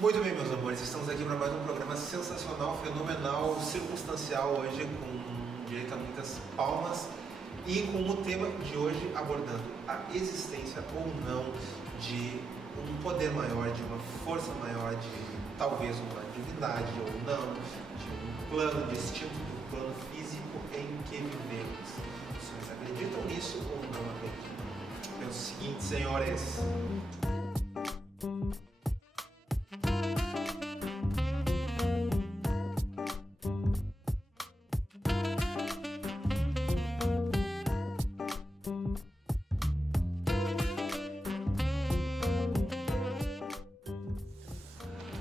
Muito bem, meus amores, estamos aqui para mais um programa sensacional, fenomenal, circunstancial hoje, com direito a muitas palmas e com o tema de hoje abordando a existência ou não de um poder maior, de uma força maior, de talvez uma divindade ou não, de um plano distinto do plano físico em que vivemos. Vocês acreditam nisso ou não acreditam? É o seguinte, senhores.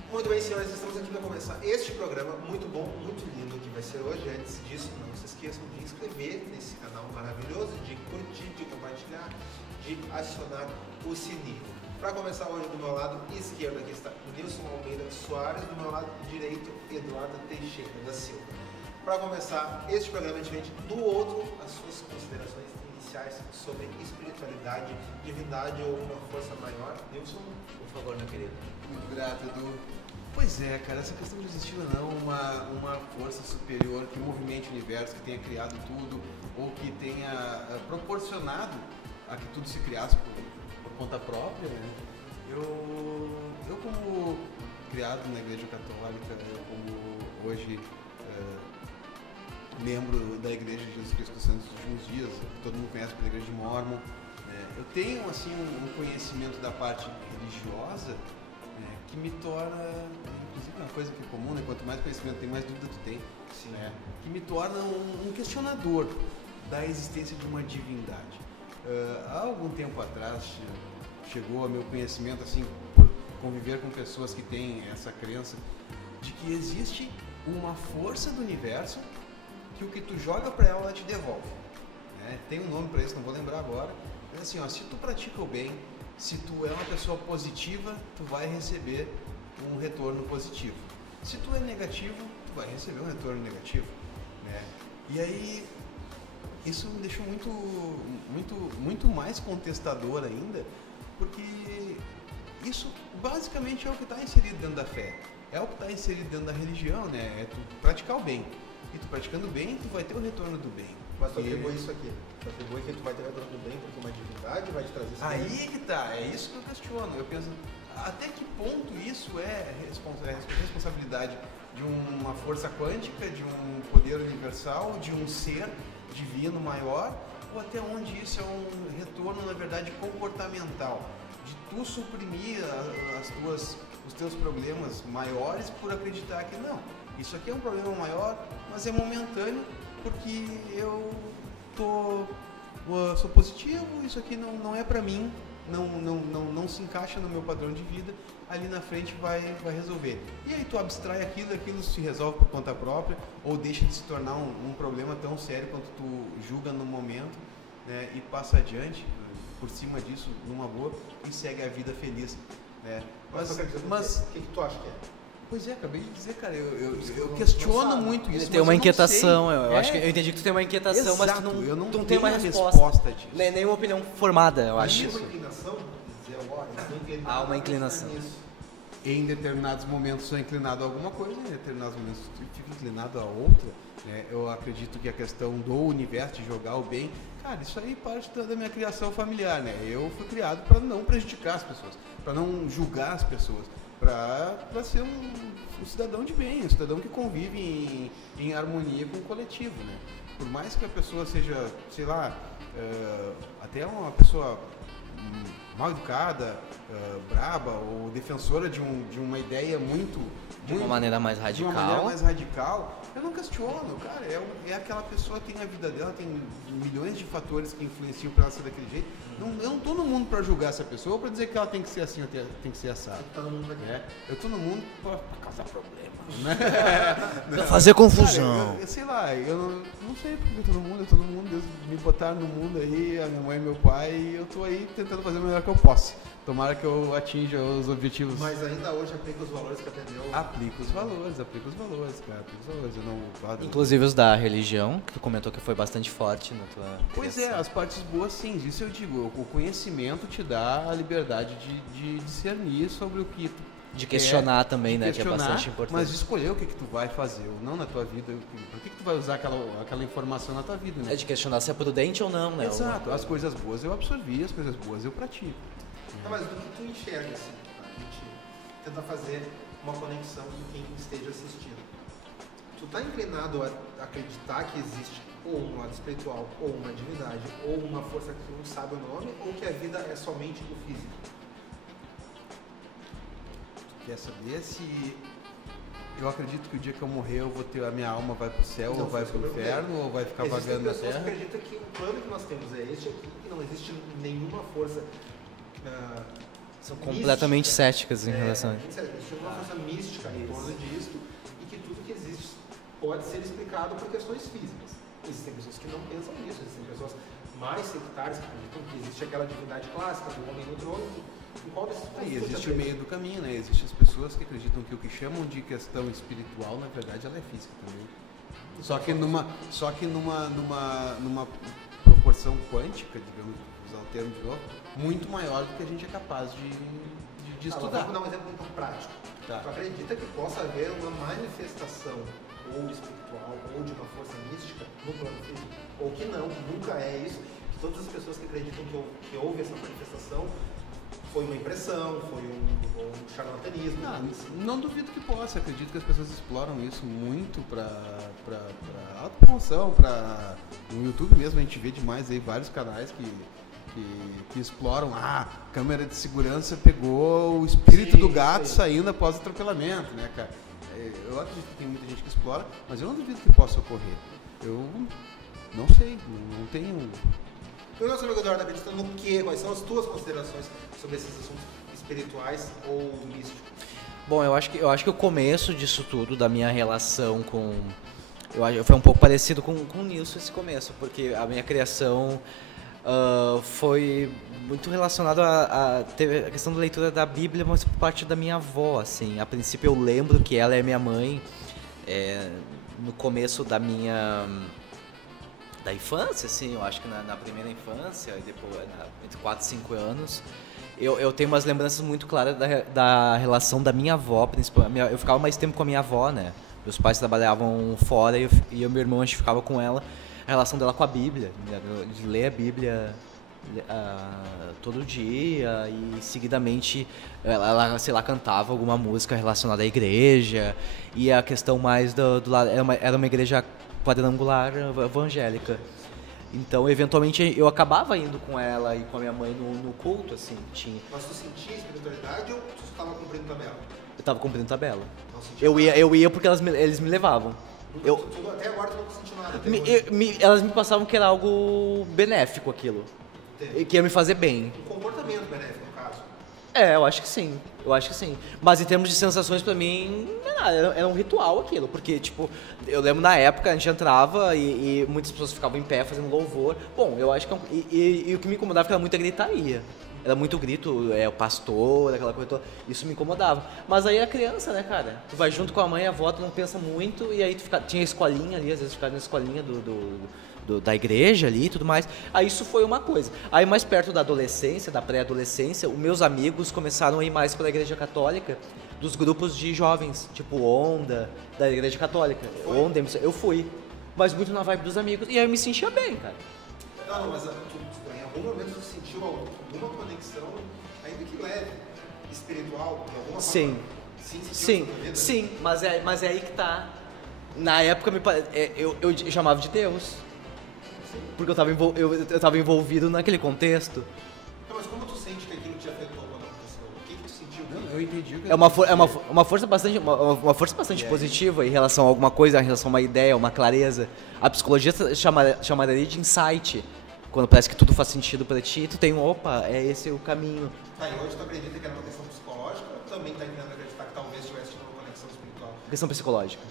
Muito bem, senhores, estamos aqui para começar este programa muito bom, muito lindo que vai ser hoje. Antes disso, não se esqueçam de inscrever nesse canal maravilhoso, de curtir, de compartilhar, de acionar o sininho. Para começar hoje, do meu lado esquerdo aqui está Nilson Almeida Soares, do meu lado direito Eduardo Teixeira da Silva. Para começar este programa, diferente do outro, as suas considerações iniciais sobre espiritualidade, divindade ou uma força maior. Nilson, por favor, meu querido. Muito grato, Edu. Pois é, cara, essa questão de existir ou não uma força superior que movimente o universo, que tenha criado tudo, ou que tenha proporcionado a que tudo se criasse por conta própria, né? Eu como criado na Igreja Católica, eu como hoje membro da Igreja de Jesus Cristo dos Santos dos Últimos Dias, que todo mundo conhece pela Igreja de Mórmon, eu tenho assim um conhecimento da parte religiosa que me torna, inclusive uma coisa que é comum, né? Quanto mais conhecimento tem, mais dúvida tu tem, né? Que me torna um questionador da existência de uma divindade. Há algum tempo atrás chegou ao meu conhecimento, assim, por conviver com pessoas que têm essa crença de que existe uma força do universo que o que tu joga para ela te devolve, né? Tem um nome para isso, não vou lembrar agora, mas assim, ó, se tu pratica o bem, se tu é uma pessoa positiva, tu vai receber um retorno positivo. Se tu é negativo, tu vai receber um retorno negativo, né? E aí, isso me deixou muito mais contestador ainda, porque isso basicamente é o que está inserido dentro da fé, é o que está inserido dentro da religião, né? É tu praticar o bem. E tu praticando o bem, tu vai ter o retorno do bem. Mas tu atribui isso aqui. Tu atribui que tu vai ter o retorno do bem porque uma divindade vai te trazer isso. Aí que tá, é isso que eu questiono. Eu penso, até que ponto isso é responsabilidade de uma força quântica, de um poder universal, de um ser divino maior, ou até onde isso é um retorno, na verdade, comportamental, de tu suprimir os teus problemas maiores por acreditar que não, isso aqui é um problema maior, mas é momentâneo, porque eu sou positivo, isso aqui não é pra mim, não se encaixa no meu padrão de vida, ali na frente vai resolver. E aí tu abstrai aquilo se resolve por conta própria, ou deixa de se tornar um problema tão sério quanto tu julga no momento, né, e passa adiante, por cima disso, numa boa, e segue a vida feliz, né? Mas o que tu acha que é? Pois é, acabei de dizer, cara, eu questiono muito isso. Ele tem uma inquietação, eu acho que eu entendi que tu tem uma inquietação, exato, mas tu não tem uma resposta disso. Nem Nenhuma opinião formada, eu acho. Uma inclinação, dizer agora, há uma inclinação. Em determinados momentos sou inclinado a alguma coisa, em determinados momentos fico inclinado a outra, né? Eu acredito que a questão do universo, de jogar o bem, cara, isso aí parte da minha criação familiar, né? Eu fui criado para não prejudicar as pessoas, para não julgar as pessoas, para ser um cidadão de bem, um cidadão que convive em harmonia com o coletivo, né? Por mais que a pessoa seja, sei lá, até uma pessoa mal educada, braba ou defensora de uma ideia de uma maneira mais radical, eu não questiono, cara, é aquela pessoa que tem a vida dela, tem milhões de fatores que influenciam para ela ser daquele jeito. Eu não tô no mundo para julgar essa pessoa ou para dizer que ela tem que ser assim ou tem que ser assado. Eu tô no mundo para causar problemas, né? Pra fazer confusão. Cara, sei lá, eu não sei porque eu tô no mundo, Deus me botaram no mundo aí, a minha mãe e meu pai, e eu tô aí tentando fazer o melhor que eu posso. Tomara que eu atinja os objetivos. Mas ainda hoje aplica os valores que aprendeu? Aplica os valores, cara, aplica os valores. Eu não... Inclusive os da religião, que tu comentou que foi bastante forte na tua Pois criação. é, as partes boas sim, isso eu digo, o conhecimento te dá a liberdade de discernir sobre o que tu De questionar também, de né? questionar, que é bastante importante. mas de escolher o que tu vai fazer ou não na tua vida. Por que tu vai usar aquela informação na tua vida, né? É de questionar se é prudente ou não, né? Exato. As coisas boas eu absorvi, as coisas boas eu pratico. Tá, mas do que tu enxerga, assim, a gente tenta fazer uma conexão com quem esteja assistindo. Tu tá inclinado a acreditar que existe ou um lado espiritual, ou uma divindade, ou uma força que não sabe o nome, ou que a vida é somente o físico? Quer saber se eu acredito que o dia que eu morrer eu vou ter a minha alma vai pro céu Não, ou vai foi pro sobre o inferno ou vai ficar vagando na Existem pessoas terra? que acreditam que o plano que nós temos é este aqui, que não existe nenhuma força São completamente mística. céticas em relação a isso. Existe uma força mística em torno disso e que tudo que existe pode ser explicado por questões físicas. Existem pessoas que não pensam nisso, existem pessoas mais sectárias que acreditam que existe aquela divindade clássica do homem no trono. Em qual desses pontos E tu existe te o acredita? meio do caminho, né? Existem as pessoas que acreditam que o que chamam de questão espiritual, na verdade, ela é física também. Só que numa proporção quântica, digamos, usar o termo de novo, muito maior do que a gente é capaz de estudar. Vamos dar um exemplo então prático. Tá. Tu acredita que possa haver uma manifestação ou espiritual ou de uma força mística no plano físico? Ou que não, que nunca é isso, que todas as pessoas que acreditam que houve essa manifestação foi uma impressão, foi um charlatanismo. Não duvido que possa. Acredito que as pessoas exploram isso muito para autopromoção, no YouTube mesmo a gente vê demais aí vários canais que exploram. Câmera de segurança pegou o espírito do gato saindo após o atropelamento, né, cara? Eu acredito que tem muita gente que explora, mas eu não duvido que possa ocorrer. Eu não sei, não tenho... E o nosso amigo Eduardo acredita no quê? Quais são as tuas considerações sobre esses assuntos espirituais ou místicos? Bom, eu acho que o começo disso tudo, da minha relação com... foi um pouco parecido com o Nilson esse começo, porque a minha criação foi muito relacionada a ter a questão da leitura da Bíblia, mas por parte da minha avó, assim. A princípio eu lembro que ela é minha mãe, no começo da infância, assim, eu acho que na primeira infância, e depois entre 4 e 5 anos, eu tenho umas lembranças muito claras da relação da minha avó, principalmente. Eu ficava mais tempo com a minha avó, né? Meus pais trabalhavam fora e eu e meu irmão, a gente ficava com ela. A relação dela com a Bíblia, de ler a Bíblia todo dia e seguidamente ela, sei lá, cantava alguma música relacionada à igreja, e a questão mais do lado, era uma igreja quadrangular evangélica. Então, eventualmente, eu acabava indo com ela e com a minha mãe no culto, assim, tinha. Mas tu sentia espiritualidade ou tu estava cumprindo tabela? Eu tava cumprindo tabela. Não sentia Eu ia porque eles me levavam. Até agora tu não sentiu nada. Elas me passavam que era algo benéfico aquilo. Entendi. Que ia me fazer bem. Um comportamento benéfico, no caso. Eu acho que sim. Mas em termos de sensações, pra mim, não é nada, era um ritual aquilo. Porque, tipo, eu lembro na época, a gente entrava e muitas pessoas ficavam em pé fazendo louvor. Bom, eu acho que... E o que me incomodava era muita gritaria. Era muito grito, o pastor, aquela coisa toda. Isso me incomodava. Mas aí a criança, né, cara? Tu vai junto com a mãe e a avó, tu não pensa muito. E aí tinha a escolinha ali, às vezes ficava na escolinha da igreja ali e tudo mais. Aí isso foi uma coisa. Aí mais perto da adolescência, da pré-adolescência, os meus amigos começaram a ir mais para a igreja católica, dos grupos de jovens, tipo Onda, da igreja católica. Onda, eu fui. Mas muito na vibe dos amigos. E aí eu me sentia bem, cara. Não, mas em algum momento tu sentiu alguma conexão, ainda que leve, espiritual, de alguma forma? Sim, mas é aí que tá. Na época eu chamava de Deus. Porque eu tava envolvido naquele contexto. Não, mas como tu sente que aquilo te afetou quando aconteceu? O que tu sentiu? Não, eu entendi o que uma força bastante positiva em relação a alguma coisa, em relação a uma ideia, uma clareza. A psicologia chamaria de insight. Quando parece que tudo faz sentido pra ti, tu tem esse o caminho. Tá, e hoje tu acredita que era uma questão psicológica ou também tá querendo acreditar que talvez tivesse tido uma conexão espiritual? Questão psicológica.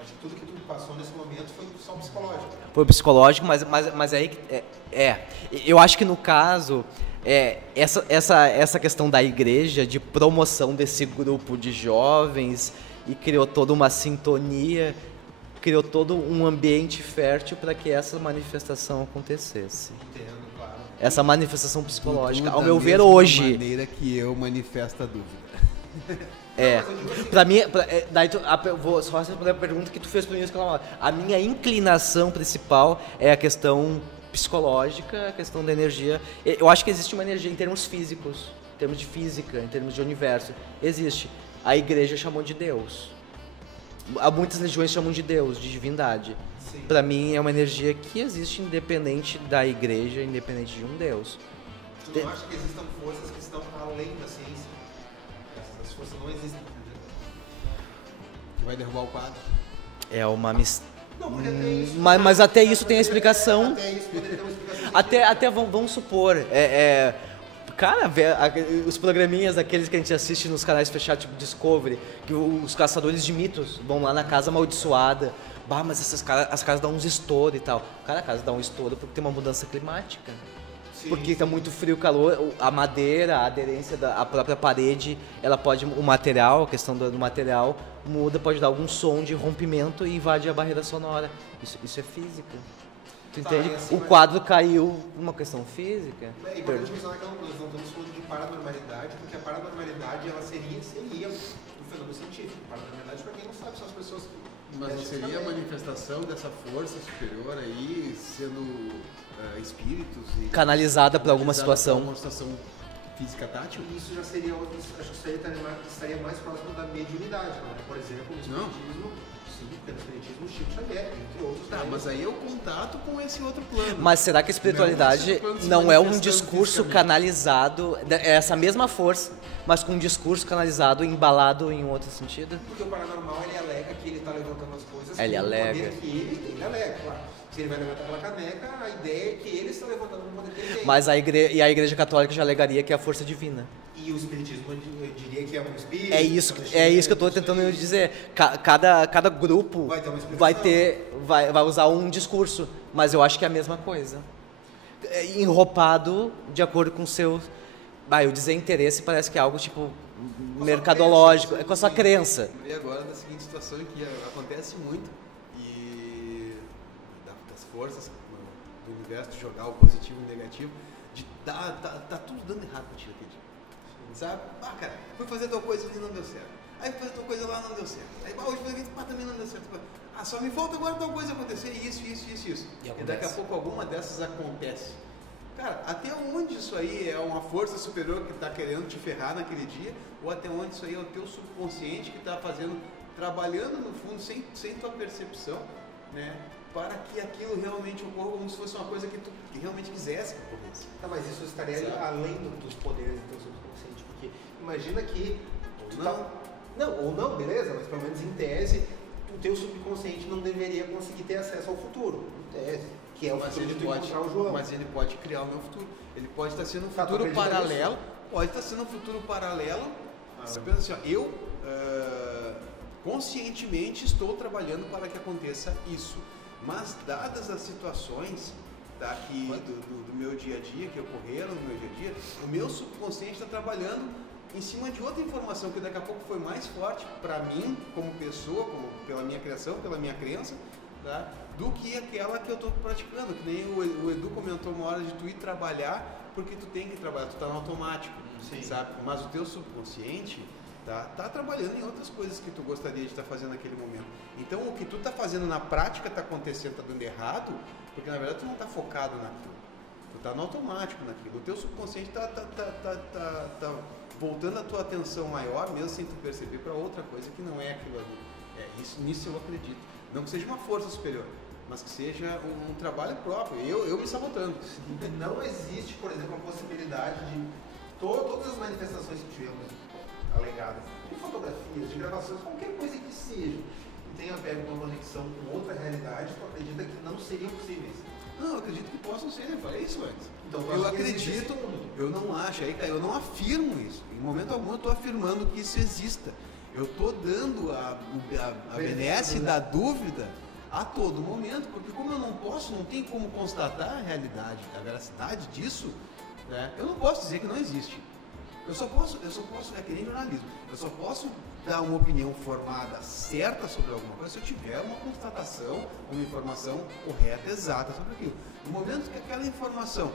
Acho que tudo que tu passou nesse momento foi só psicológico. Foi psicológico, mas aí eu acho que no caso essa questão da igreja, de promoção desse grupo de jovens, e criou toda uma sintonia, criou todo um ambiente fértil para que essa manifestação acontecesse. Entendo, claro. Essa manifestação psicológica, Tudo ao da meu ver mesma hoje. maneira que eu manifesto a dúvida. Pra mim, daí vou só responder a pergunta que tu fez pra mim. A minha inclinação principal é a questão psicológica, a questão da energia. Eu acho que existe uma energia em termos físicos, em termos de física, em termos de universo. Existe. A igreja chamou de Deus. Muitas religiões chamam de Deus, de divindade. Para mim é uma energia que existe independente da igreja, independente de um Deus. Tu não acha que existam forças que estão além da ciência? Essas forças não existem. Que vai derrubar o quadro. É uma Não, porque até isso, mas até isso tem a explicação. Até isso poderia ter uma explicação. Até vamos supor, cara, os programinhas aqueles que a gente assiste nos canais fechados, tipo Discovery, que os caçadores de mitos vão lá na casa amaldiçoada. Bah, mas as casas dão uns estouros e tal. Cara, a casa dá um estouro porque tem uma mudança climática. Sim, porque tá muito frio, calor, a madeira, a aderência da própria parede, ela pode, o material, a questão do material muda, pode dar algum som de rompimento e invade a barreira sonora. Isso é física. Tu entende? Assim, o quadro caiu uma questão física. É importante mencionar que nós não estamos falando de paranormalidade, porque a paranormalidade ela seria um fenômeno científico. Paranormalidade, para quem não sabe, são as pessoas que... Mas não seria a manifestação dessa força superior aí, sendo espíritos e... Canalizada para alguma situação. Uma situação física tátil? Isso já seria outro, acho que estaria mais próximo da mediunidade, não é? Por exemplo, no espiritismo, sim, porque no espiritismo, Chico Xavier, entre outros. Tá, mas aí é o contato com esse outro plano. Mas será que a espiritualidade não é um discurso canalizado, é essa mesma força, mas com um discurso canalizado, embalado em um outro sentido? Porque o paranormal, ele alega que ele está levantando as coisas Ele com alega. o poder que ele alega, claro. Se ele vai levantar aquela caneca, a ideia é que ele está levantando o poder que ele tem. Mas a igreja católica já alegaria que é a força divina. E o espiritismo, eu diria que é um espírito. É isso que eu estou tentando dizer. Cada grupo Vai ter uma explicação. vai usar um discurso, mas eu acho que é a mesma coisa. Enropado de acordo com o seu... eu dizer interesse parece que é algo tipo mercadológico, crença, é com a sua crença. E agora da seguinte situação em que acontece muito e das forças do universo de jogar o positivo e o negativo, de tá tudo dando errado contigo aquele dia. Sabe? Cara, fui fazer tal coisa ali e não deu certo. Aí fui fazer tal coisa lá não deu certo. Aí hoje foi evento, também não deu certo. Só me falta agora tal coisa acontecer, isso. E daqui a pouco alguma dessas acontece. Cara, até onde isso aí é uma força superior que está querendo te ferrar naquele dia, ou até onde isso aí é o teu subconsciente que está trabalhando no fundo sem tua percepção, né? Para que aquilo realmente ocorra como se fosse uma coisa que tu realmente quisesse que ocorresse. Tá, mas isso estaria além dos poderes do teu subconsciente, porque imagina que... Não, beleza, mas pelo menos em tese, o teu subconsciente não deveria conseguir ter acesso ao futuro, em tese. Que é o futuro de tu encontrar o João. Mas ele pode criar o meu futuro. Ele pode estar sendo um futuro paralelo. Pode estar sendo um futuro paralelo. Você pensa assim, eu conscientemente estou trabalhando para que aconteça isso. Mas dadas as situações daqui do meu dia a dia, que ocorreram no meu dia a dia, o meu subconsciente está trabalhando em cima de outra informação que daqui a pouco foi mais forte para mim, como pessoa, pela minha criação, pela minha crença, tá? Do que aquela que eu estou praticando. Que nem o Edu comentou uma hora de tu ir trabalhar, porque tu tem que trabalhar, tu está no automático, sabe? Mas o teu subconsciente tá trabalhando em outras coisas que tu gostaria de estar fazendo naquele momento. Então o que tu tá fazendo na prática tá acontecendo, tá dando errado, porque na verdade tu não tá focado naquilo. Tu tá no automático naquilo. O teu subconsciente tá voltando a tua atenção maior, mesmo sem tu perceber, para outra coisa que não é aquilo ali. Nisso eu acredito. Não que seja uma força superior, mas que seja um trabalho próprio. Eu me sabotando. Não existe, por exemplo, a possibilidade de todas as manifestações que tivemos alegadas, de fotografias, de gravações, qualquer coisa que seja, que tenha a ver com uma conexão com outra realidade, tu acredita que não seriam possíveis? Não, eu acredito que possam ser, eu falei isso antes. Então, eu acredito, eu não acho, eu não afirmo isso. Em momento algum eu estou afirmando que isso exista. Eu estou dando a benesse da dúvida a todo momento, porque como eu não tenho como constatar a realidade, a veracidade disso, né, eu não posso dizer que não existe. Eu só posso, é que nem jornalismo, eu só posso dar uma opinião formada certa sobre alguma coisa se eu tiver uma constatação, uma informação correta, exata sobre aquilo. No momento que aquela informação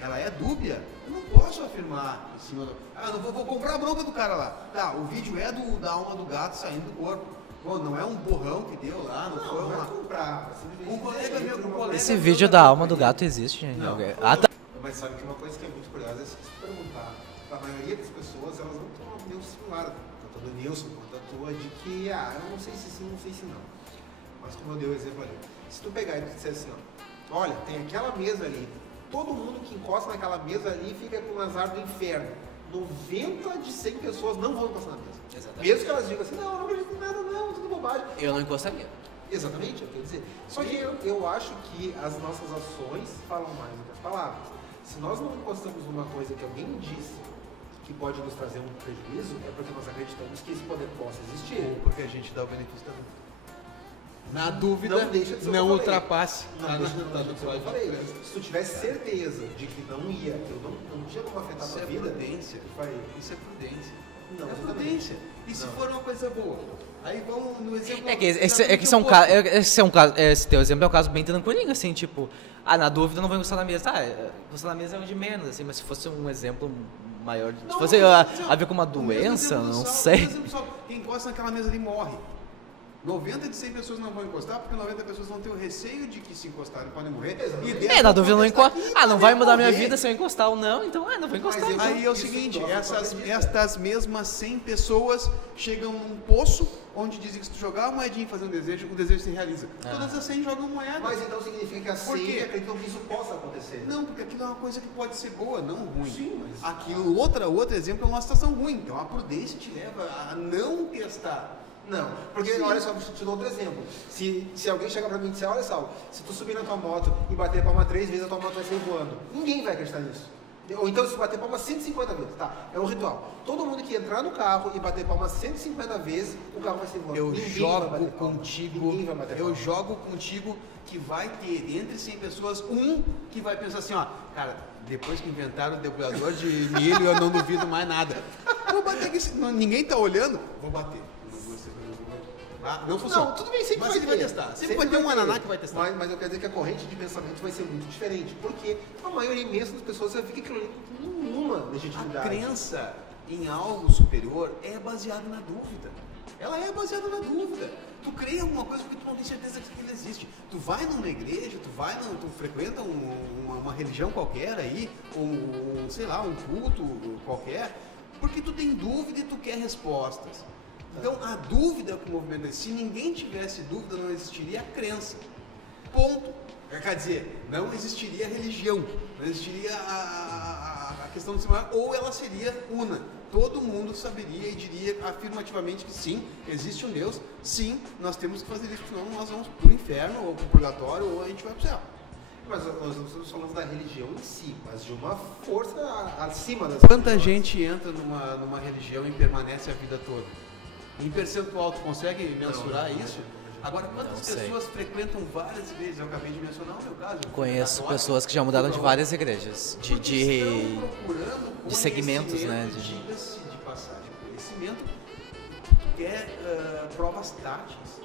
ela é dúbia, eu não posso afirmar em cima do... não vou comprar a bronca do cara lá. Tá, o vídeo é da alma do gato saindo do corpo. Pô, não é um borrão que deu lá, não foi uma... comprar. Um colega meu... Esse vídeo da alma do gato existe, gente? Não. Ah, tá. Mas sabe que uma coisa que é muito curiosa é se você perguntar para a maioria das pessoas, elas não têm uma opinião similar, tanto do Nilson quanto a tua, de que, eu não sei se sim, não sei se não. Mas como eu dei o exemplo ali, se tu pegar e tu disser assim, olha, tem aquela mesa ali, todo mundo que encosta naquela mesa ali fica com o azar do inferno. 90 de 100 pessoas não vão encostar na mesa. Exatamente. Mesmo que elas digam assim, não acredito em nada, não, tudo bobagem. Eu não encostaria. Exatamente, eu quero dizer. Só que eu acho que as nossas ações falam mais do que as palavras. Se nós não encostamos numa coisa que alguém disse que pode nos trazer um prejuízo, é porque nós acreditamos que esse poder possa existir. Ou porque a gente dá o benefício da dúvida. Na dúvida, não deixa de ser não o que eu ultrapasse. Não deixa de ser o que eu falei. Se tu tivesse certeza de que não ia, eu não tinha como afetar a tua vida, prudência. Isso é prudência. Não, é prudência. E se for uma coisa boa? Aí vamos no exemplo... Esse teu exemplo é um caso bem tranquilinho, assim, tipo... na dúvida não vou encostar na mesa. Encostar na mesa é um de menos, assim, mas se fosse um exemplo maior... Se fosse a ver com uma doença, não sei. Quem encosta naquela mesa ali morre. 90 de 100 pessoas não vão encostar, porque 90 pessoas vão ter o receio de que se encostarem podem morrer. Na dúvida não encosta. Não vai mudar minha vida se eu encostar ou não, então não vou encostar. Mas aí é o seguinte, estas mesmas 100 pessoas chegam num poço onde dizem que se tu jogar uma moedinha e fazer um desejo, o desejo se realiza. Todas as 100 jogam moeda. Mas então significa que as 100 acreditam que isso possa acontecer. Não, porque aquilo é uma coisa que pode ser boa, não ruim. Sim, mas... Aquilo, outro exemplo é uma situação ruim. Então a prudência te leva a não testar. Não, porque olha só, te dou outro exemplo. Se alguém chegar pra mim e disser, olha só, se tu subir na tua moto e bater palma 3 vezes, a tua moto vai sair voando. Ninguém vai acreditar nisso. Ou então se bater palma 150 vezes, tá? É um ritual. Todo mundo que entrar no carro e bater palma 150 vezes, o carro vai sair voando. Eu jogo contigo que vai ter entre 100 pessoas um que vai pensar assim, cara, depois que inventaram o debulhador de milho, eu não duvido mais nada. Vou bater aqui, ninguém tá olhando, vou bater. Não funciona. Não, tudo bem, sempre vai testar. Sempre vai ter um ananá que vai testar. Mas eu quero dizer que a corrente de pensamento vai ser muito diferente, porque a maioria imensa das pessoas vai ficar aquilo ali com nenhuma legitimidade. A crença em algo superior é baseada na dúvida. Ela é baseada na dúvida. Tu crê em alguma coisa porque tu não tem certeza que aquilo existe. Tu vai numa igreja, tu frequenta uma religião qualquer aí, ou sei lá, um culto qualquer, porque tu tem dúvida e tu quer respostas. Então, a dúvida é o que movimenta. Se ninguém tivesse dúvida, não existiria a crença. Ponto. Quer dizer, não existiria a religião, não existiria a questão do similar, ou ela seria una. Todo mundo saberia e diria afirmativamente que sim, existe um Deus, sim, nós temos que fazer isso, senão nós vamos para o inferno, ou para o purgatório, ou a gente vai para o céu. Mas nós não estamos falando da religião em si, mas de uma força acima das Quanta religiões. gente entra numa religião e permanece a vida toda? Em percentual, tu consegue mensurar isso? Agora, quantas pessoas frequentam várias igrejas? Eu acabei de mencionar o meu caso. Conheço pessoas que já mudaram de várias igrejas, de segmentos, né? Diga-se de passagem, conhecimento, tu quer provas táticas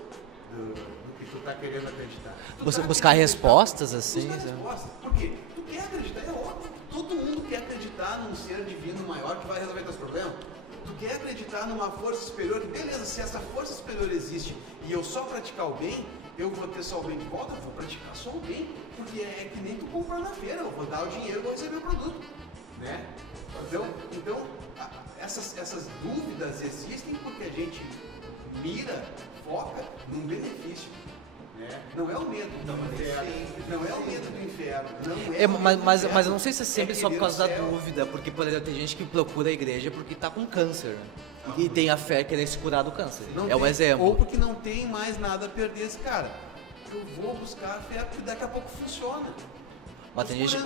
do que tu está querendo acreditar. Buscar respostas, assim. Por quê? Tu quer acreditar, é óbvio. Todo mundo quer acreditar num ser divino maior que vai resolver teus problemas. Tu quer acreditar numa força superior, beleza, se essa força superior existe e eu só praticar o bem, eu vou ter só o bem de volta, eu vou praticar só o bem, porque é que nem tu comprar na feira, eu vou dar o dinheiro e vou receber o produto, né? Então essas dúvidas existem porque a gente mira, foca num benefício. Não é o medo do inferno, não é o medo do inferno. Mas eu não sei se é sempre só por causa da dúvida, porque, por exemplo, tem gente que procura a igreja porque tá com câncer, né? E tem a fé querer se curar do câncer. Um exemplo. Ou porque não tem mais nada a perder esse cara. Eu vou buscar a fé porque daqui a pouco funciona. Mas tem gente...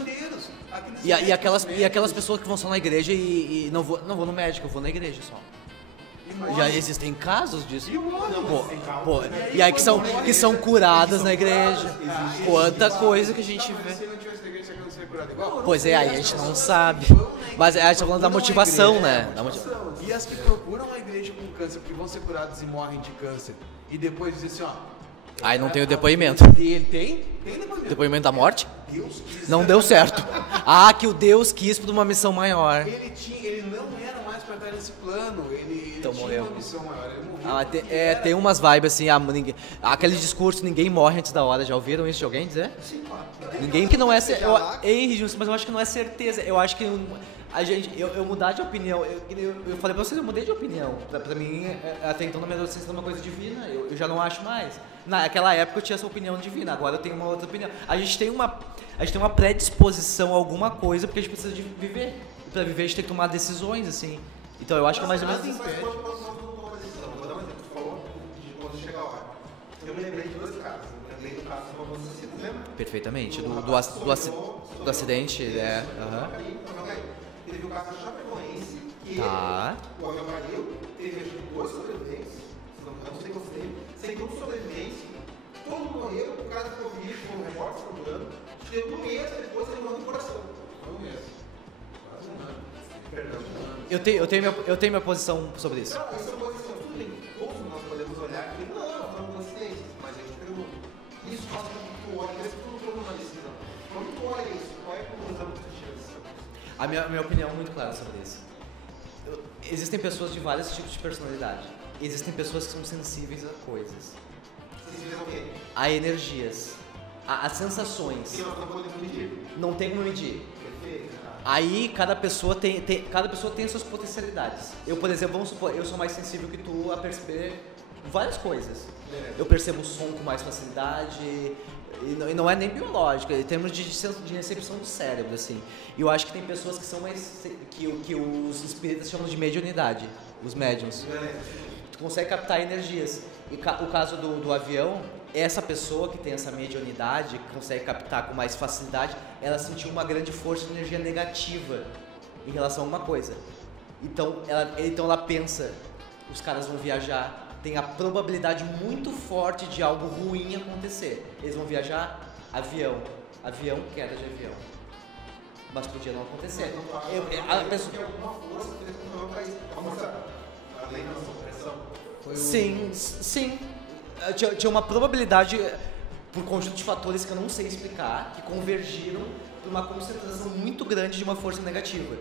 E aquelas pessoas que vão só na igreja e não vou no médico, eu vou na igreja só. Já existem casos disso? E aí que são curadas na igreja. Quanta coisa que a gente vê. Se não tivesse igreja, você não seria curado igual? Pois é, aí a gente não sabe. Mas a gente tá falando da motivação, né? E as que procuram a igreja com câncer, porque vão ser curadas e morrem de câncer, e depois dizem assim, Ai, não tem o depoimento. Ele tem depoimento. Depoimento da morte? Deus quis. Não deu certo. Ah, que o Deus quis por uma missão maior. Ele não era mais pra estar nesse plano. Ele Então tinha morreu. uma missão maior. Ele morreu. Tem umas vibes assim, aquele discurso, ninguém morre antes da hora. Já ouviram isso de alguém dizer? Sim, claro. Ninguém que não é certeza. Mas eu acho que não é certeza. Eu acho que a gente, eu mudar de opinião, eu falei pra vocês, eu mudei de opinião. Pra mim, até então na minha adolescência era uma coisa divina, eu já não acho mais. Naquela época eu tinha essa opinião divina, agora eu tenho uma outra opinião. A gente tem uma predisposição a alguma coisa porque a gente precisa de viver. E pra viver a gente tem que tomar decisões, assim. Então eu acho que é mais ou menos assim. Vou dar um exemplo. Tu falou de quando chega a hora. Eu me lembrei de dois casos. Eu lembrei do caso do famoso assassino, lembra? Perfeitamente. Do acidente, Teve o caso da Chapecoense, que Tá. o avião caiu, teve acho que 2 sobreviventes, eu não sei quantos teve, sem todos os sobreviventes, todo mundo morreu, o cara ficou vivo, como um repórter procurando, chegou um mês depois ele morreu no coração. Foi um mês. Quase um ano. Perdão. Eu tenho minha posição sobre isso. Não, essa é uma posição, tudo bem, todos nós podemos olhar e não, foram coincidências, mas eu te pergunto, isso faz com que tu olhe, mesmo que tu não tome uma decisão, quando tu olha isso, qual é a conclusão que tu tira disso? A minha opinião é muito clara sobre isso. Existem pessoas de vários tipos de personalidade. Existem pessoas que são sensíveis a coisas. Sensíveis ao quê? A energias. A sensações. Que nós não podemos medir. Não tem como medir. Perfeito. Aí cada pessoa tem as suas potencialidades. Eu, por exemplo, vamos supor, eu sou mais sensível que tu a perceber várias coisas. Eu percebo o som com mais facilidade. E não é nem biológico, em termos de recepção do cérebro, assim. E eu acho que tem pessoas que são mais. que os espíritas chamam de mediunidade, os médiums. Tu consegue captar energias. E o caso do avião, essa pessoa que tem essa mediunidade, que consegue captar com mais facilidade, ela sentiu uma grande força de energia negativa em relação a uma coisa. Então ela pensa, os caras vão viajar. Tem a probabilidade muito forte de algo ruim acontecer. Eles vão viajar, avião, queda de avião. Mas podia não acontecer. A pessoa... Tem alguma força que fez com que o avião caísse. A força, além da supressão. Sim. Tinha uma probabilidade, por conjunto de fatores que eu não sei explicar, que convergiram para uma concentração muito grande de uma força negativa.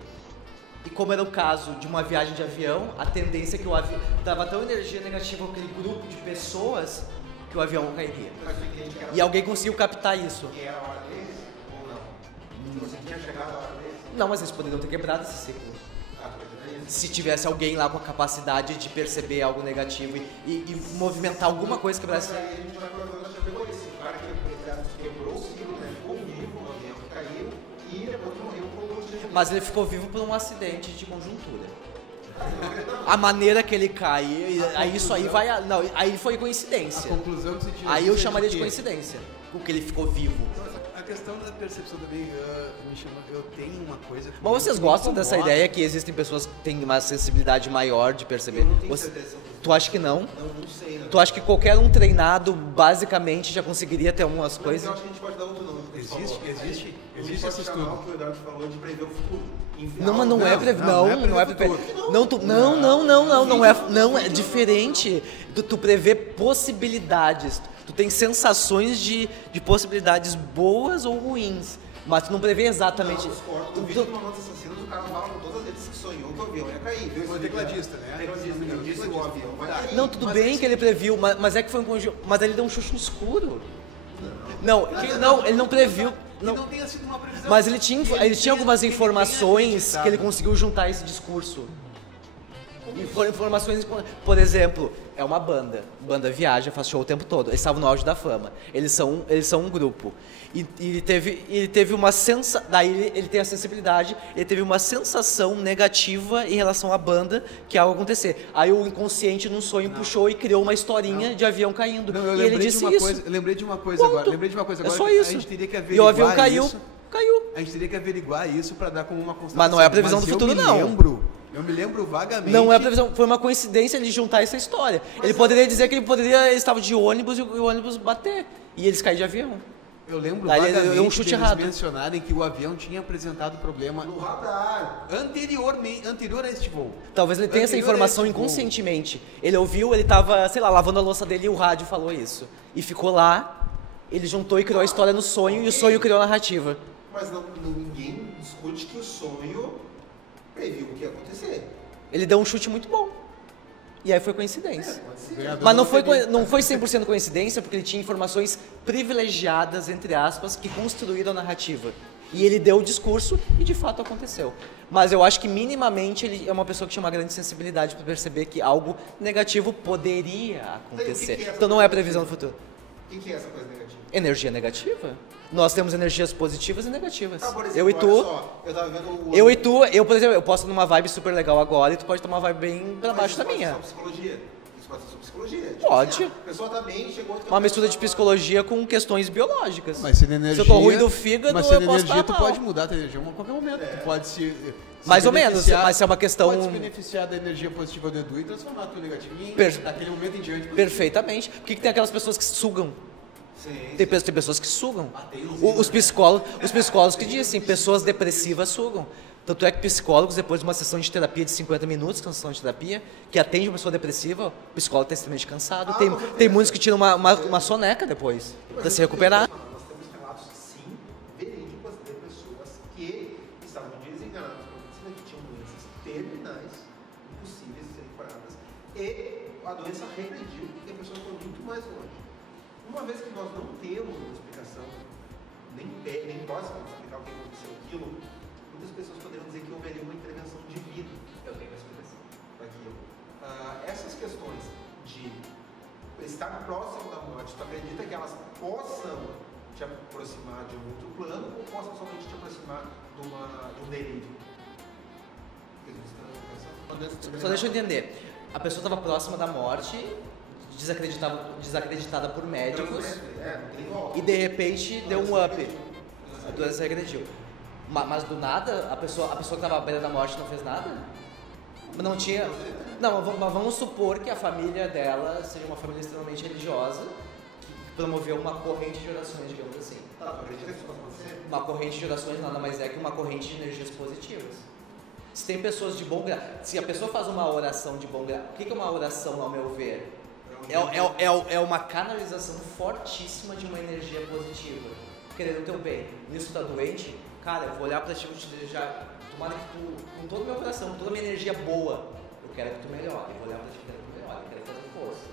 E como era o caso de uma viagem de avião, a tendência é que o avião dava tão energia negativa àquele grupo de pessoas que o avião cairia. E alguém conseguiu captar isso. Que era a hora deles ou não? Você tinha chegado a hora deles? Não, mas eles poderiam ter quebrado esse ciclo. Se tivesse alguém lá com a capacidade de perceber algo negativo e movimentar alguma coisa que quebrasse. Mas aí a gente vai para o Chapecoense. O cara que quebrou o ciclo, né? Ficou vivo no avião que caiu e depois morreu por um motivo. Mas ele ficou vivo por um acidente de conjuntura. A maneira que ele cai, aí isso aí vai. Não, aí foi coincidência. A conclusão que você tira Aí eu disso é chamaria de de quê? coincidência. O que ele ficou vivo. A questão da percepção também me chama. Eu tenho uma coisa que. Mas vocês me gostam dessa incomoda. ideia que existem pessoas que têm uma sensibilidade maior de perceber? Eu não tenho certeza sobre isso. Tu acha que não? Não sei. Não. Tu acha que qualquer um treinado basicamente já conseguiria ter algumas Mas coisas? eu acho que a gente pode dar outro nome. Existe esse esse estudo. estudo. Que o Eduardo falou de prever o futuro. Não, mas não é prever. não é Não é prever prever. futuro. Não é diferente. Tu prevê possibilidades. Tu tem sensações de possibilidades boas ou ruins. Mas tu não prevê exatamente. Não, discordo. No vídeo do Mamonas Assassinos, o cara fala com todas as letras que sonhou que o avião ia cair. Viu? Foi o tecladista, né? Tecladista, ele disse o avião vai cair. Não, tudo bem que ele previu, mas é que foi um conjunto. Mas ele deu um chute no escuro. Não, ele não previu. Não tenha sido uma previsão. Mas ele tinha algumas ele informações acreditado. que ele conseguiu juntar esse discurso. Informações, por exemplo, é uma banda viaja, faz show o tempo todo. Eles estavam no auge da fama. Eles são um grupo. E ele teve uma sensação. Daí ele tem a sensibilidade, ele teve uma sensação negativa em relação à banda que ia acontecer. Aí o inconsciente num sonho puxou e criou uma historinha de avião caindo. Não, eu e ele lembrei disse de uma isso. coisa. Eu lembrei de uma coisa Ponto. agora. É só isso. A gente teria que E averiguar o avião caiu. isso. Caiu. A gente teria que averiguar isso para dar como uma constatação. Mas não é a previsão do futuro, não. Eu me lembro vagamente. Não é a previsão, foi uma coincidência de juntar essa história. Ele poderia dizer que ele estava de ônibus e o ônibus bater. E eles caíram de avião. Eu lembro Daí ele vagamente deu um chute deles errado. mencionarem que o avião tinha apresentado problema No radar. anterior a este voo. Talvez ele tenha essa Anterior a informação este voo. inconscientemente. Ele ouviu, ele tava, sei lá, lavando a louça dele e o rádio falou isso. E ficou lá, ele juntou e criou a história no sonho e o sonho criou a narrativa. Mas ninguém discute que o sonho previu o que ia acontecer. Ele deu um chute muito bom. E aí foi coincidência. Pode ser. Ganhador Mas da loteria. não foi 100% coincidência, porque ele tinha informações privilegiadas, entre aspas, que construíram a narrativa. E ele deu o discurso e de fato aconteceu. Mas eu acho que minimamente ele é uma pessoa que tinha uma grande sensibilidade para perceber que algo negativo poderia acontecer. que é essa Então não é previsão do futuro. O que é essa coisa negativa? Energia negativa? Nós temos energias positivas e negativas. Tá, por exemplo, Eu e olha tu, só, eu tava vendo o... eu, por exemplo, eu posso estar numa vibe super legal agora e tu pode estar numa vibe bem pra baixo da minha. Isso pode ser sobre psicologia. Isso pode ser sobre psicologia. Pode. A pessoa tá bem, chegou... Uma mistura de psicologia com questões biológicas. Mas sendo energia, Se eu tô ruim do fígado, mas eu sendo posso energia, estar tu mal. pode mudar a tua energia a qualquer momento. Tu pode se Mais ou menos, beneficiar- mas é uma questão- Pode se beneficiar da energia positiva do Edu e transformar a tua negativa em, daquele momento em diante. positiva. Perfeitamente. Por que tem aquelas pessoas que sugam? Sim. Tem pessoas que sugam. Os psicólogos que dizem, pessoas depressivas sugam. Tanto é que psicólogos, depois de uma sessão de terapia de 50 minutos, que é uma sessão de terapia, que atende uma pessoa depressiva, o psicólogo está extremamente cansado. Tem muitos que tiram uma soneca depois, para se recuperar. Nós temos relatos, sim, verídicos de pessoas que estavam desengaнаdas por medicina, que tinham doenças terminais, impossíveis de serem curadas, e a doença regrediu e a pessoa foi muito mais longe. Uma vez que nós não temos uma explicação, nem próxima de explicar o que aconteceu aquilo, muitas pessoas poderiam dizer que houve ali uma intervenção divina. Eu tenho uma explicação para aquilo. Essas questões de estar próximo da morte, tu acredita que elas possam te aproximar de um outro plano ou possam somente te aproximar de um delírio? Só deixa eu entender. A pessoa estava próxima da morte, desacreditada por médicos, não tem volta. e de repente deu um up. A doença regrediu. Mas do nada, a pessoa que estava à beira da morte não fez nada? Não tinha. Não, mas vamos supor que a família dela seja uma família extremamente religiosa, que promoveu uma corrente de orações, digamos assim. Tá, tu acredita que isso pode acontecer? Uma corrente de orações nada mais é que uma corrente de energias positivas. Se tem pessoas de bom grado, se a pessoa faz uma oração de bom grado, o que é uma oração, ao meu ver? É uma canalização fortíssima de uma energia positiva, querendo o teu bem. Nisso tu tá doente, cara, eu vou olhar pra ti e vou te desejar, tomara que tu, com todo o meu coração, com toda a minha energia boa, eu quero que tu melhore, eu vou olhar pra ti e quero que tu melhore, eu quero fazer força.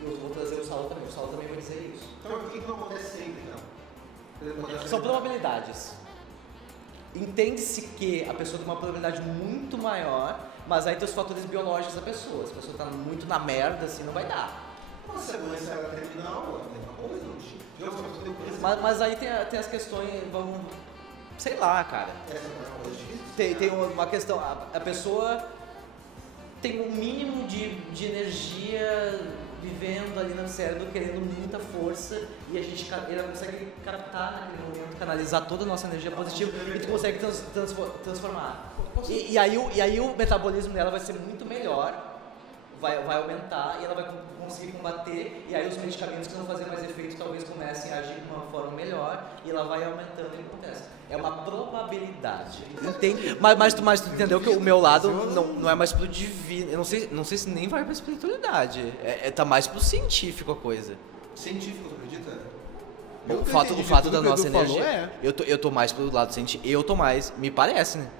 E eu vou trazer o Saulo também vai dizer isso. Então por que não acontece sempre, então? São probabilidades. Entende-se que a pessoa tem uma probabilidade muito maior, mas aí tem os fatores biológicos da pessoa. Se a pessoa tá muito na merda, assim, não vai dar. Nossa, a doença era terminal, é a mesma coisa, não tinha. Mas aí tem as questões, vamos... Sei lá, cara. Essa não é uma coisa difícil? Tem uma questão... A pessoa tem um mínimo de energia vivendo ali no cérebro, querendo muita força, e ela consegue captar naquele momento, canalizar toda a nossa energia positiva, e tu consegue transformar. E aí o metabolismo dela vai ser muito melhor, vai aumentar, e ela vai conseguir combater, e aí os medicamentos que não fazem mais efeito talvez comecem a agir de uma forma melhor, e ela vai aumentando e acontece. É uma probabilidade. Entende? Mas tu entendeu que o meu lado não é mais pro divino. Eu não sei se nem vai pra espiritualidade. Tá mais pro científico a coisa. Científico, tu acredita? O fato da nossa Edu energia. falou, Eu tô mais pro lado científico. Eu tô mais. Me parece, né?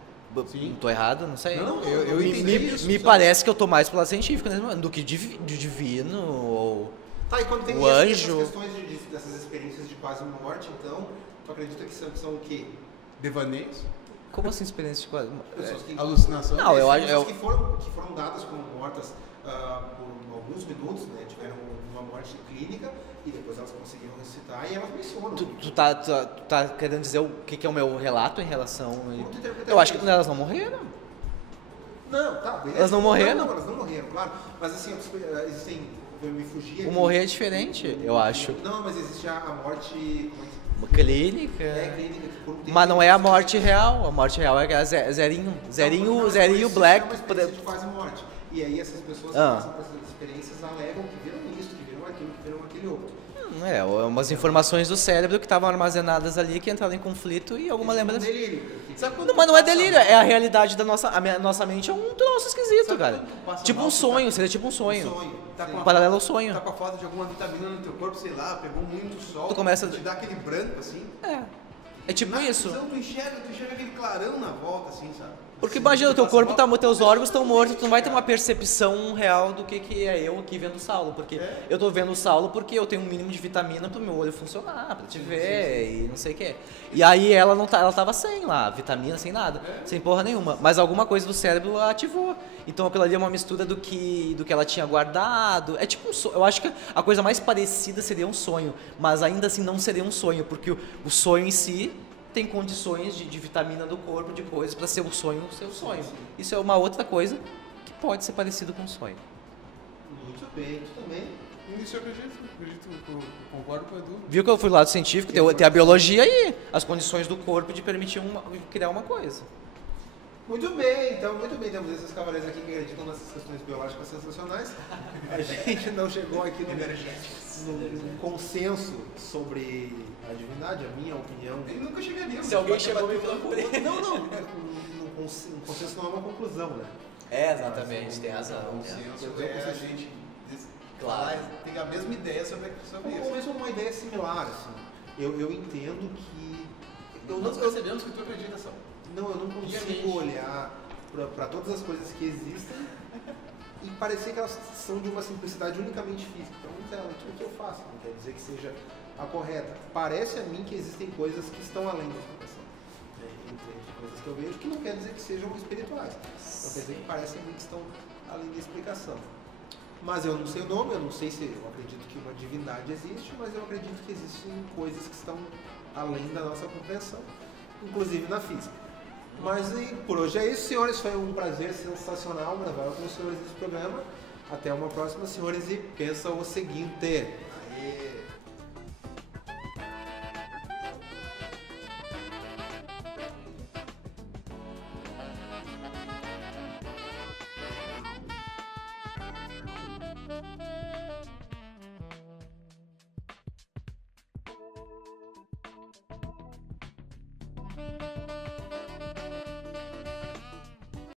Sim. Não tô errado? Não sei. Não, eu entendi isso. Me parece que eu tô mais pro lado científico, né? Do que de divino ou. Tá, e quando tem O anjo. essas questões dessas experiências de quase morte, então, tu acredita que são o quê? Devaneios? Como assim experiência de quase. Pessoas que, Alucinação? Não, eu acho. pessoas que foram dadas como mortas por alguns minutos, né? Tiveram uma morte clínica e depois elas conseguiram ressuscitar e elas mencionam. Tu tá querendo dizer o que é o meu relato em relação. Como tu interpreta Eu acho que isso? elas não morreram. Não, tá, beleza. Elas não morreram? Não, elas não morreram, claro. Mas assim, existem. Eu me fugi O aqui. morrer é diferente, eu acho. Não, mas existe a morte. Como é que Uma clínica. é clínica que por um tempo- Mas não é a morte real. A morte real é a zerinho. Zerinho black. É uma experiência de quase morte. E aí essas pessoas que Ah. passam por essas experiências alegam que viram isso, que viram aquilo, que viram aquele outro. Umas informações do cérebro que estavam armazenadas ali, que entraram em conflito e alguma lembrança. Delírio. Não, mas não é delírio, é a realidade da nossa... nossa mente é um troço esquisito, cara. Tipo um sonho, seria tipo um sonho. Um paralelo ao sonho. Tá com a falta de alguma vitamina no teu corpo, sei lá, pegou muito sol, Tu começa te dá aquele branco, assim. É tipo isso. Então tu enxerga aquele clarão na volta, assim, sabe? Porque imagina, o teu corpo teus órgãos estão mortos, tu não vai ter uma percepção real do que é eu aqui vendo o Saulo. Porque eu tô vendo o Saulo porque eu tenho um mínimo de vitamina pro meu olho funcionar, pra te ver e não sei o que. E aí ela tava sem lá, vitamina, sem nada, sem porra nenhuma. Mas alguma coisa do cérebro ativou. Então aquilo ali é uma mistura do que ela tinha guardado. É tipo um sonho. Eu acho que a coisa mais parecida seria um sonho, mas ainda assim não seria um sonho, porque o sonho em si tem condições de vitamina do corpo, de coisas, para ser o sonho ser o sonho. Isso é uma outra coisa que pode ser parecido com o sonho. Muito bem, tu também. Isso eu acredito, eu concordo com o Edu. Viu que eu fui do lado científico, tem a biologia e as condições do corpo de permitir criar uma coisa. Muito bem, então, muito bem. Temos esses cavaleiros aqui que acreditam nessas questões biológicas sensacionais. A gente não chegou aqui num consenso sobre a divindade, a minha opinião. Eu nunca chegaria. Se alguém chegou, me procure. Não, um consenso não é uma conclusão, né? Exatamente, tem razão. O consenso é a gente tem a mesma ideia sobre isso. Ou mesmo uma ideia similar, assim. Eu entendo que... Nós percebemos que tu acredita só. Não, eu não consigo olhar para todas as coisas que existem e parecer que elas são de uma simplicidade unicamente física. Então, o que eu faço não quer dizer que seja a correta. Parece a mim que existem coisas que estão além da explicação. Entre coisas que eu vejo, que não quer dizer que sejam espirituais. Não quer dizer que parece a mim que estão além da explicação. Mas eu não sei o nome, eu não sei se eu acredito que uma divindade existe, mas eu acredito que existem coisas que estão além da nossa compreensão, inclusive na física. Mas por hoje é isso, senhores. Foi um prazer sensacional gravar com os senhores desse programa. Até uma próxima, senhores, e pensa o seguinte. Aê.